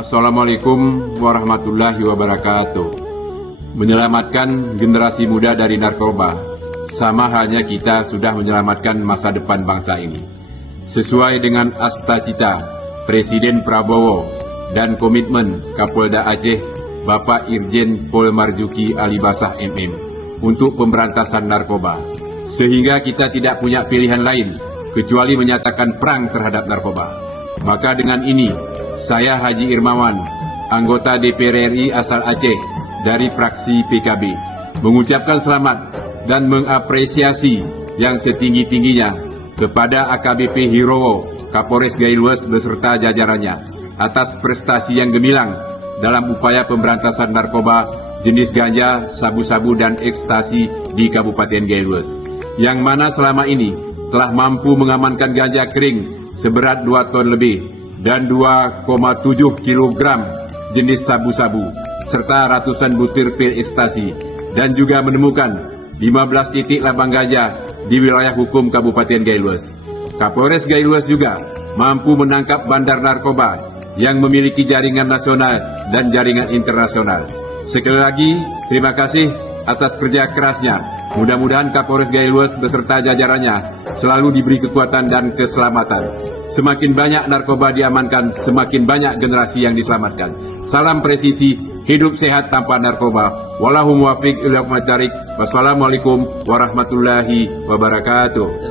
Assalamualaikum warahmatullahi wabarakatuh. Menyelamatkan generasi muda dari narkoba, sama halnya kita sudah menyelamatkan masa depan bangsa ini. Sesuai dengan asta-cita Presiden Prabowo dan komitmen Kapolda Aceh Bapak Irjen Pol Marzuki Alibasah MM untuk pemberantasan narkoba. Sehingga kita tidak punya pilihan lain kecuali menyatakan perang terhadap narkoba. Maka dengan ini, saya Haji Irmawan, anggota DPR RI asal Aceh dari fraksi PKB, mengucapkan selamat dan mengapresiasi yang setinggi-tingginya kepada AKBP Hirowo, Kapolres Gailwes beserta jajarannya atas prestasi yang gemilang dalam upaya pemberantasan narkoba jenis ganja, sabu-sabu dan ekstasi di Kabupaten Gailwes, yang mana selama ini telah mampu mengamankan ganja kering seberat 2 ton lebih dan 2,7 kg jenis sabu-sabu, serta ratusan butir pil ekstasi, dan juga menemukan 15 titik lambang ganja di wilayah hukum Kabupaten Gailwes. Kapolres Gailwes juga mampu menangkap bandar narkoba yang memiliki jaringan nasional dan jaringan internasional. Sekali lagi, terima kasih atas kerja kerasnya. Mudah-mudahan Kapolres Gailwes beserta jajarannya selalu diberi kekuatan dan keselamatan. Semakin banyak narkoba diamankan, semakin banyak generasi yang diselamatkan. Salam presisi, hidup sehat tanpa narkoba. Wallahu muwaffiq ila aqwamit thoriq. Wassalamualaikum warahmatullahi wabarakatuh.